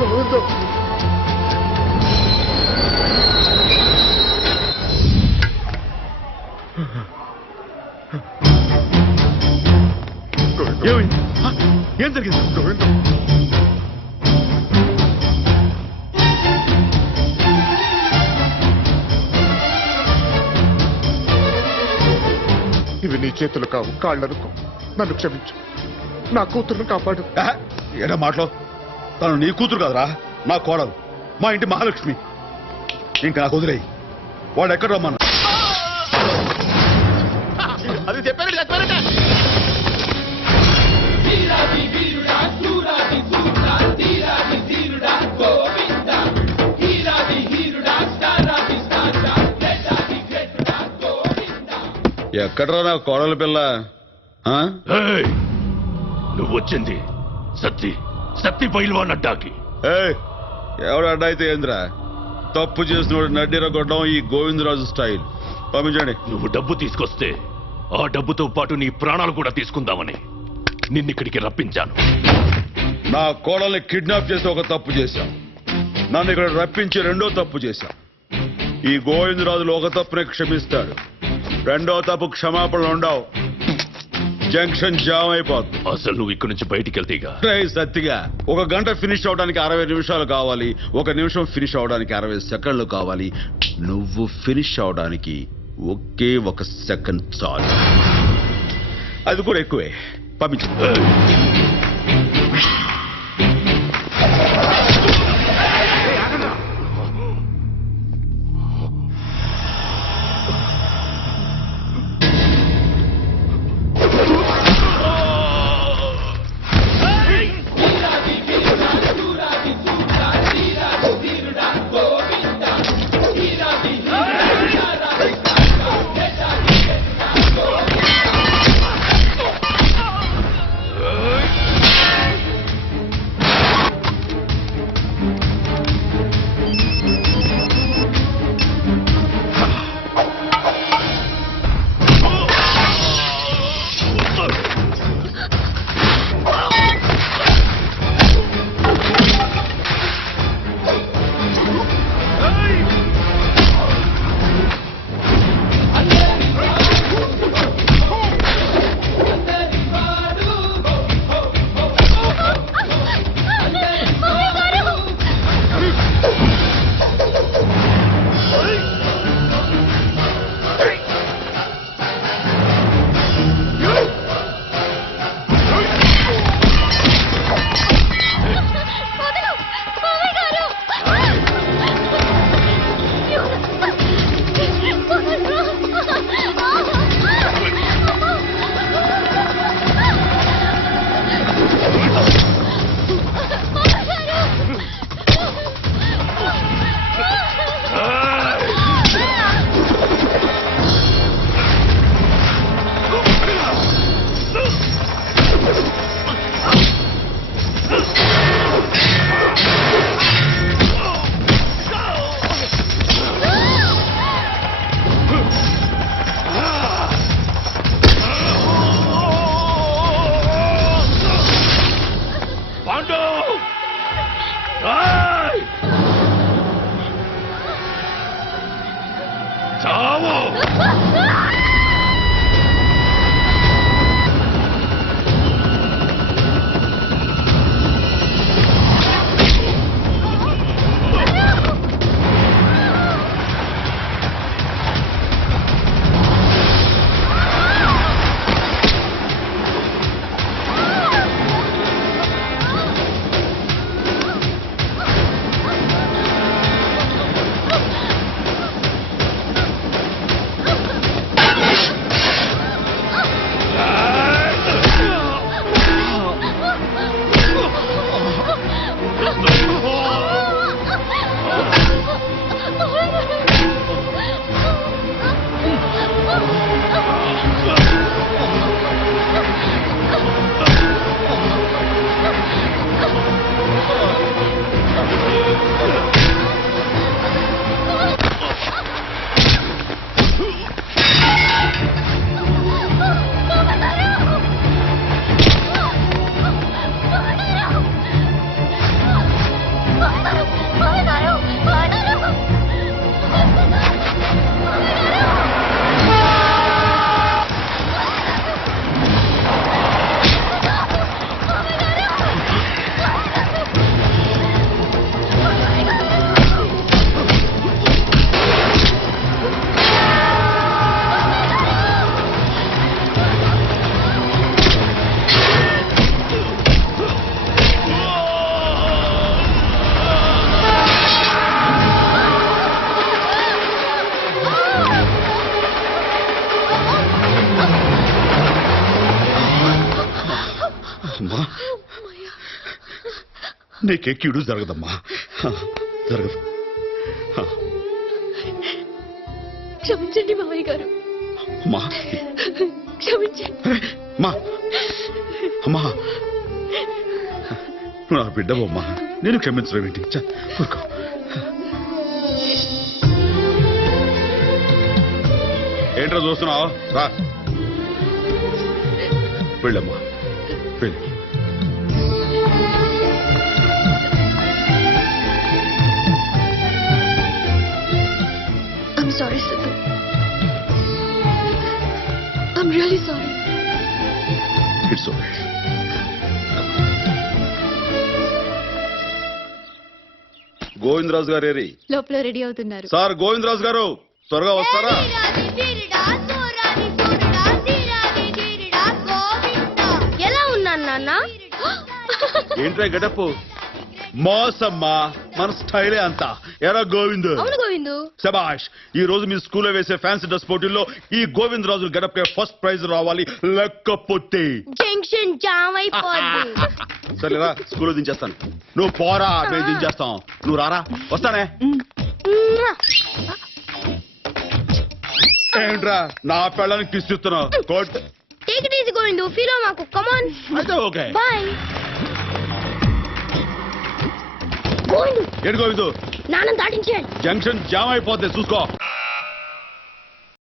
ఏం జరిగింది? ఇవి నీ చేతులు కావు, కాళ్ళనుకో. నన్ను క్షమించు, నా కూతురును కాపాడు. ఏడా మాటలో? తను నీ కూతురు కాదురా, నా కోడలు, మా ఇంటి మహాలక్ష్మి. ఇంకా నాకు వదిలేయి. వాడు ఎక్కడ రమ్మన్నా? అది చెప్పారు చెప్పారట. ఎక్కడరా నా కోడల పిల్ల? నువ్వు వచ్చింది సత్తి పైల్వాన్ అడ్డాకి. ఎవడు అడ్డా అయితే ఏంద్రా? తప్పు చేసినోడు నడ్డిరగొట్టడం ఈ గోవిందరాజు స్టైల్. పంపించండి. నువ్వు డబ్బు తీసుకొస్తే ఆ డబ్బుతో పాటు నీ ప్రాణాలు కూడా తీసుకుందామని నిన్నిక్కడికి రప్పించాను. నా కోడల్ని కిడ్నాప్ చేసి ఒక తప్పు చేశాం. నన్ను ఇక్కడ రప్పించి రెండో తప్పు చేశాం. ఈ గోవిందరాజులు ఒక తప్పునే క్షమిస్తాడు, రెండో తప్పు క్షమాపణలు ఉండవు. జంక్షన్ జామ్ అయిపోతుంది. అసలు నువ్వు ఇక్కడి నుంచి బయటికి వెళ్తేగా సత్తిగా 1 గంట ఫినిష్ అవడానికి 60 నిమిషాలు కావాలి. 1 నిమిషం ఫినిష్ అవడానికి 60 సెకండ్లు కావాలి. నువ్వు ఫినిష్ అవడానికి ఒకే 1 సెకండ్ చాలు. అది కూడా ఎక్కువే. పంపించు. నీకే కీడు జరగదమ్మా, జరగదు. క్షమించండి మావయ్య గారు, అమ్మా క్షమించండి. అమ్మా అమ్మా, నా బిడ్డవమ్మా, నేను క్షమించడం ఏంటి? ఊరుకో. ఏంట్రా చూస్తున్నావు? రా, వెళ్ళమ్మా, వెళ్ళి. I'm sorry, Sidhu. I'm really sorry. It's okay. Govindaraju గారు ఏరి? లోపల రెడీ అవుతున్నారు. సార్ గోవిందరాజు గారు త్వరగా వస్తారా? ఎలా ఉన్నాను నాన్న? ఏంట్రా గడపు? మోసమ్మా, మన స్టైలే అంతా. ఎరా గోవింద్? అవును గోవిందు. శబాష్, ఈ రోజు మీ స్కూల్లో వేసే ఫ్యాన్సీ డ్రెస్ పోటీల్లో ఈ గోవిందరాజు గడపకే ఫస్ట్ ప్రైజ్ రావాలి, లేకపోతే జంక్షన్ జామ్ అయిపోద్ది. సరేరా, స్కూల్లో దించేస్తాను. నువ్వు పోరా, మేము దించేస్తాం. నువ్వు రారా. వస్తానే. ఏంట్రా నా పెళ్ళానికి కిస్ ఇస్తున్నావు? కోట్ take it easy Govindu, feel మాకు. Come on. అయితే ఓకే. బై గోవిందు. ఏంటి గోవిందు? నాన్న దాటించేయండి. జంక్షన్ జామ్ అయిపోద్ది, చూసుకో.